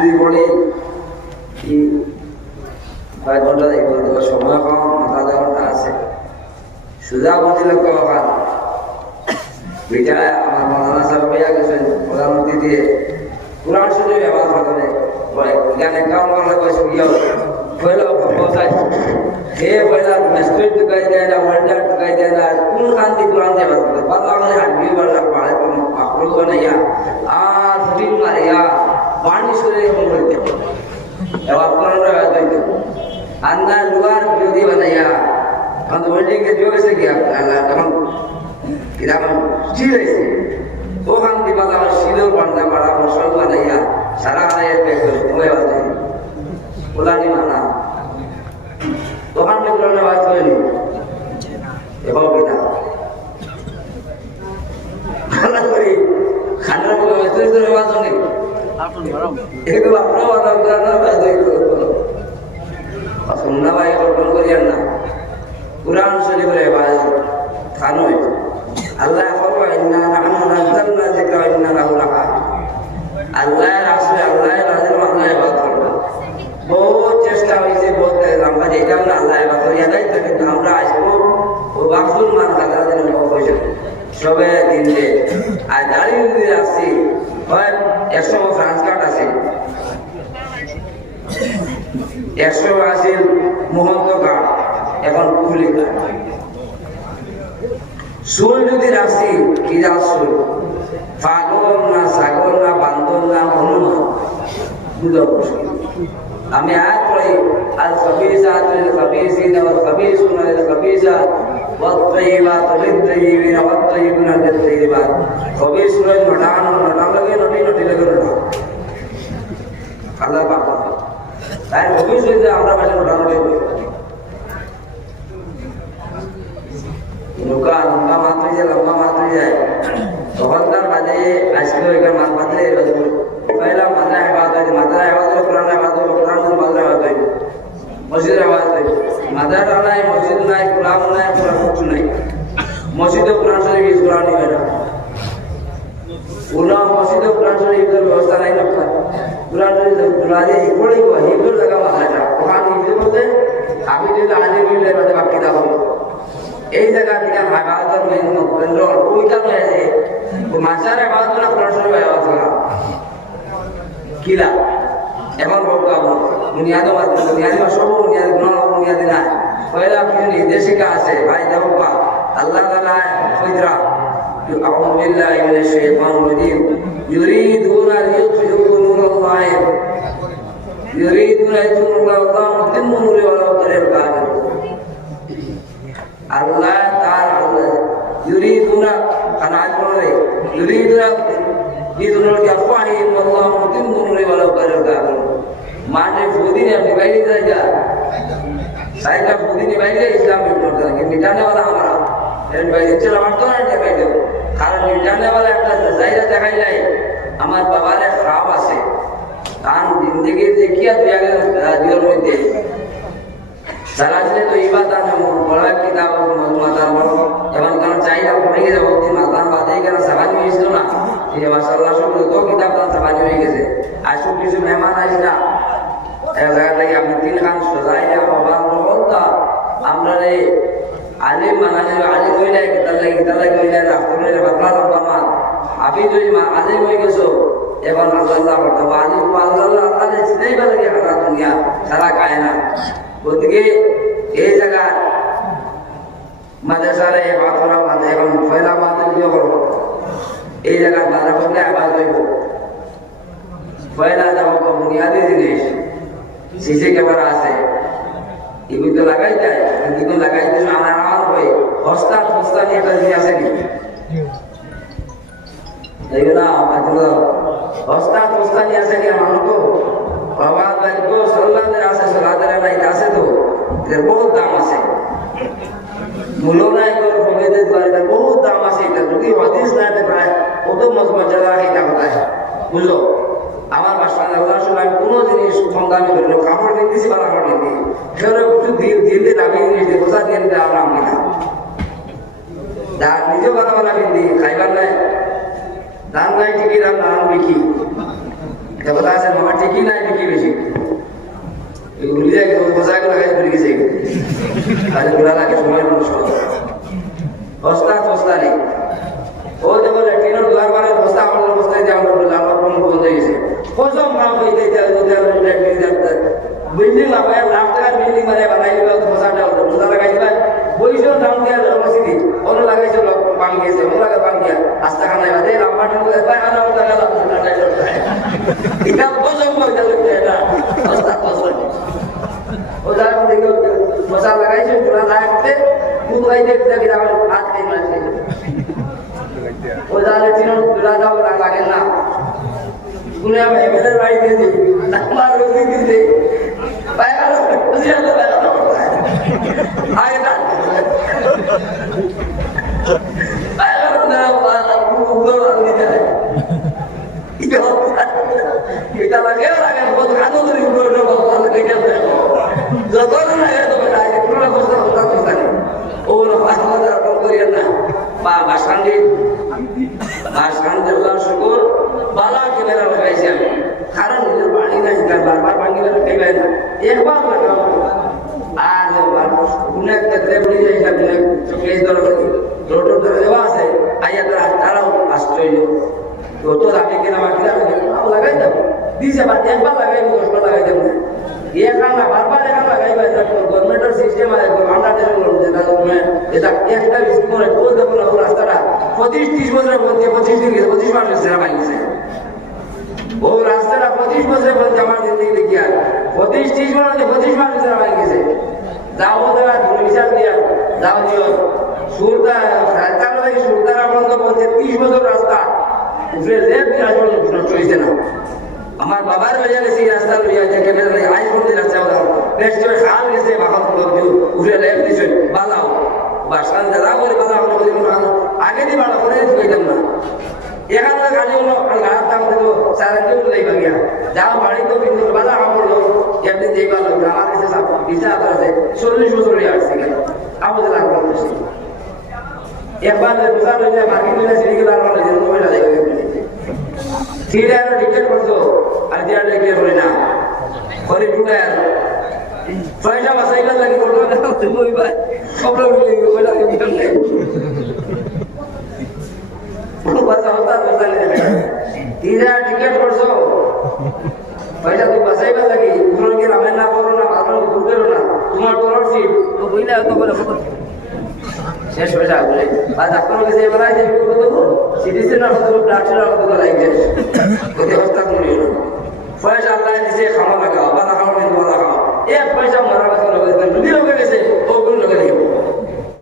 যদি বলি কি 5 ঘন্টা দেখবো সময় কম, মাথা ঘন্টা আছে সুজা বুঝি লক্ষ বাবা বিটায় আমার মৌলানা সাহেব হইয়া গেছেন প্রধানমন্ত্রী দিয়ে কোরআন শরীফ ব্যবহার করে বলে এখানে কাম করলে পয়সা গিয়ে পয়লা পৌঁছায় হে পয়লা মেসেজ ঢুকাই দেয় না, ওয়ার্ল্ডার ঢুকাই দেয় না, কোন শান্তি কোরআন দিয়ে ব্যবহার করে বাদ আমাদের হাঁটবি বাড়া পাড়ে পাকড় বানাইয়া আর টিম মারিয়া পানি শরীরে এরকম করতে এবার কোরআনটা ব্যবহার করতে আন্না লুয়ার বিরোধী বানাইয়া এখন তো ওয়েল্ডিংকে দিয়ে গেছে কি এখন কিরকম স্টিল হয়েছে ওখান দিয়ে বাধা শিলের বান্ধা পাড়া মশল বানাইয়া সারা হারাইয়া প্যাক করে ঘুমে বাজে ওলানি মানা দোকান টেকনোলজি বাদ করেনি এবং কিনা খানা করি খানার বলে মেসেজ বাজ নেই এগুলো আপনার বাধা করার বাজ শুননা ভাই কল্পন করিয়ার না কুরআন শরীফের ইবাদত থানো আল্লাহ বলবা ইন্না নাহনু নাযালনা যিকরা ওয়া ইন্না লাহু লাহাফিজ আল্লাহ রাসূল আল্লাহ রাজের আল্লাহ ইবাদত করব বহুত চেষ্টা হইছে বহুত আমরা এটা না আল্লাহ ইবাদত করিয়া দেয় কিন্তু আমরা আসবো ও বাকুল মান কাদা দিন হইছে সবে দিন দে আর দাঁড়িয়ে দিয়ে আসছি হয় 100 ফ্রান্স কার্ড আছে 180 মুহূর্ত কার্ড এখন খুলি কার্ড সুর যদি রাখছি কি রাখছি পাগল না ছাগল না বান্দর না হনুমান বুঝা আমি আয়াত পড়ি আল খাবিসাত লিল খাবিসিন ওয়াল খাবিসুনা লিল খাবিসাত ওয়াত তাইয়িবাতু লিত তাইয়িবিন ওয়াত তাইয়িবুনা লিত তাইয়িবাত খাবিসুনা নটান লাগে নটি লাগে নটা আল্লাহ পাক তাই খাবিস হইতে আমরা ভাষা নটান লাগে নৌকা লম্বা মাত্রই যায় লম্বা মাত্রই যায় তখনকার বাদে আজকে ওইখানে মাছ বাঁধলে পয়লা মাদ্রা হেফাজত হয়েছে মাদ্রা হেফাজত কোরআন হেফাজত কোরআন মাদ্রা হেফাজত হয়েছে মসজিদের হেফাজত হয়েছে মাদ্রাসা নাই মসজিদ নাই কোরআন নাই কোরআন কিছু নাই মসজিদে কোরআন শরীফ ইউজ করা নিবে না কোরআন মসজিদে কোরআন শরীফ ইউজের ব্যবস্থা নাই নকশা কোরআন শরীফ কোরআনে হিপড়ি হিপড় জায়গা মাদ্রাসা কোরআন হিপড়ি বলতে আমি যদি আজে মিলে বাদে বাকি দাও এই জায়গা থেকে হেফাজতের মেন কেন্দ্র ওইটা হয়েছে মাসার হেফাজত না কোরআন শরীফ হেফাজত করা কিলা এখন বলবো বুনিয়াদী বুনিয়াদী সব বুনিয়াদী গুণ বুনিয়াদী না পয়লা কিছু নির্দেশিকা আছে ভাই দেখো আল্লাহ তাআলা কইরা আউযু বিল্লাহি মিনাশ শাইতানির রাজীম ইউরিদুনা লিইউতফিউ নূরাল্লাহ ইউরিদুনা লিইউতফিউ মুতিম্মু নূরি ওয়ালাউ কারিহাল কাফিরুন আল্লাহ তাআলা ইউরিদুনা আনাজ বলে ইউরিদুনা লিইউতফিউ আফওয়াহিহিম ওয়াল্লাহু মুতিম্মু নূরি ওয়ালাউ কারিহাল কাফিরুন মানে ফুদিনে নিভাইলে জায়গা সাইকা ফুদিনে নিভাইলে ইসলাম করতে লাগে মিটানে वाला हमारा এর বাইরে চলে মারতো না দেখাই দেব কারণ মিটানে वाला একটা জায়গা দেখাই যায় আমার বাবার খারাপ আছে কারণ জিন্দেগি দেখিয়া দিওর মধ্যে সারাজে তো ইবাদত না বড় কিতাব মাতার বড় যেমন কারণ চাইলা পড়ে গেছে বহুত মাতার বাদে কেন সাবানি হইছিল না এই মাশাআল্লাহ সব তো কিতাব তো সাবানি হয়ে গেছে আসু কিছু মেহমান আইসলা এক জায়গা থেকে আমি 3 খান সজাইয়া বাবা বলতা আমরা রে আলিম মানালে আলিম হইলে কিতাব হইলে রাখলে বাতলা রব্বামা আপনি যদি আলিম হয়ে গেছো এখন আল্লাহ বলতো আলিম আল্লাহ আল্লাহ চিনাই বলে কি সারা দুনিয়া সারা কায়নাত ওদিকে এই জায়গা মাদ্রাসারে বাতরা মাদ্রাসা এখন পয়লা মাদ্রাসা করব এই জায়গা মাদ্রাসা করলে আবার হইব পয়লা যাব বুনিয়াদি জিনিস সিসি ক্যামেরা আছে এগুলো তো লাগাই যায় কিন্তু লাগাইতে আমার হয় হস্তা নিয়ে একটা জিনিস আছে কি এইগুলা হস্তা নিয়ে আছে কি আমার তো বাবা লাগতো সাল্লাদের আছে সালাদের নাই আছে তো এর বহুত দাম আছে মূল্য নাই তোর ফবেদের দ্বারা বহুত দাম আছে এটা যদি হাদিস না থাকে প্রায় কত মজা লাগে এটা কথায় বুঝলো আমার বাসায় আল্লাহ সময় কোনো জিনিস সন্ধানী করলো কাপড় কিনতেছি বা কাপড় কিনতে সেগুলো কিছু দিতে দামি জিনিস দিয়ে বোঝা দিয়ে দিতে আমরা আমি না নিজেও কথা বলা কিনতে খাইবার নাই দাম নাই ঠিকই দাম দাম বিকি কথা আছে মামা ঠিকই নাই ঠিকই বেশি এগুলি যায় বোঝায় লাগাই পড়ে গেছে আজ ঘোরা লাগে সময় নষ্ট বস্তা নেই ও যখন টিনের দুয়ার বারে বস্তা আমাদের বস্তায় যে আমরা বললাম আমার কোনো বন্ধ হয়ে গেছে প্রথম কাম হইতে বিল্ডিং লাগায় লাখ টাকার বিল্ডিং মানে বানাই দিবা বস্তাটা বস্তা লাগাই দিবা বইশন দাম দিয়ে মসজিদে অন্য লাগাইছে পান গেছে অন্য লাগা পান গিয়া আস্তা খানায় বাদে রাম্মা টিনের একবার আনা ওটা গেল এটা প্রথম হইতে লাগছে এটা বস্তা ও যারা দেখে বস্তা লাগাইছে চুলা লাগাইতে খুব গাইতে দেখে আমার হাত দিয়ে মারছে ও যারা টিনের চুলা দাও লাগে না শুনে আমি এমএলএর বাড়ি গেছি আমার রোগী দিতে বাইরে বুঝিয়ালো বাইরে আগে না বাইরে না উগল দিতে এটা লাগে বহুত খানো ধরে উগল না বল দেখে যখন না এত বড় পুরো বস্তা বস্তা ও না কম করিয়া না বাসান্ডি আল্লাহ শুকর বালা ক্যামেরা লাগাইছি আমি কারণ নিজের বাড়ি নাই বারবার ভাঙি না খাইবাই না একবার লাগাও আর কোনো একটা দেবলি যাইলাম চোখে রোডর ধরে দেওয়া আছে আইয়া তারাও আশ্চর্য তো আমি কিনা বাকি লাগাই দাও দিছে একবার লাগাই 10বার লাগাই দেবো না বারবার এখানে লাগাইবা গভর্নমেন্টের সিস্টেম আছে এটা একটা স্কিম করে দেবো না রাস্তাটা 25-30 বছরের মধ্যে 25 দিন গেছে 25 মাস সেরা বানিয়েছে ও রাস্তাটা 25 বছরের মধ্যে আমার জিন্দগি দেখি আর 25-30 বছর 25 মাস সেরা বানিয়েছে যাও দেওয়া বিচার দিয়া যাও দিও সুরতা সালতানো থেকে সুরতারা পর্যন্ত বলছে 30 বছর রাস্তা উপরে লেফট নষ্ট হয়েছে না আমার বাবার বাজার গেছে রাস্তা লইয়া দেখে আইস করতে রাস্তা নেক্সট খাল গেছে বাহাত উপরে লেফট দিছে বালাও বাসান দাদা বলে বালাও আগে দিয়ে বাড়া করে দিতাম না এখানে খালি হলো গাছ দাম দিল সারাদিন লাইবা গিয়া যাও বাড়ি তো কিন্তু বালা আমলো এমনি যেই ভালো আমার কাছে সব বিচার আছে 40 বছর হয়ে আসছে আমাদের লাগলো একবার বুঝা হয়ে মার্কেট হয়ে সিঁড়ি গেল আর মানে যেন মহিলা দেখবে সিঁড়ি আর টিকেট করছো আর যে আর টিকেট করে না করে ঢুকায় আর পয়সা বাসাইবার লাগি করলো না তুমি ভাই সব লোক ওইটা বিকাল নেই বাসা হতা বসালে তিরা টিকেট করছো পয়সা তুমি বাসাইবার লাগি কোনো কি রামের না করো না ভালো ভুল করো না তোমার তোর সিট তো বইলা তো বলে শেষ হয়ে যাবে বলে বা ডাক্তার কাছে এবার আই যাবে কত দেবো সিডিসি না কত ব্লাড সেল কত লাগবে ওই অবস্থা তুমি পয়সা আল্লাহ দিছে খাওয়া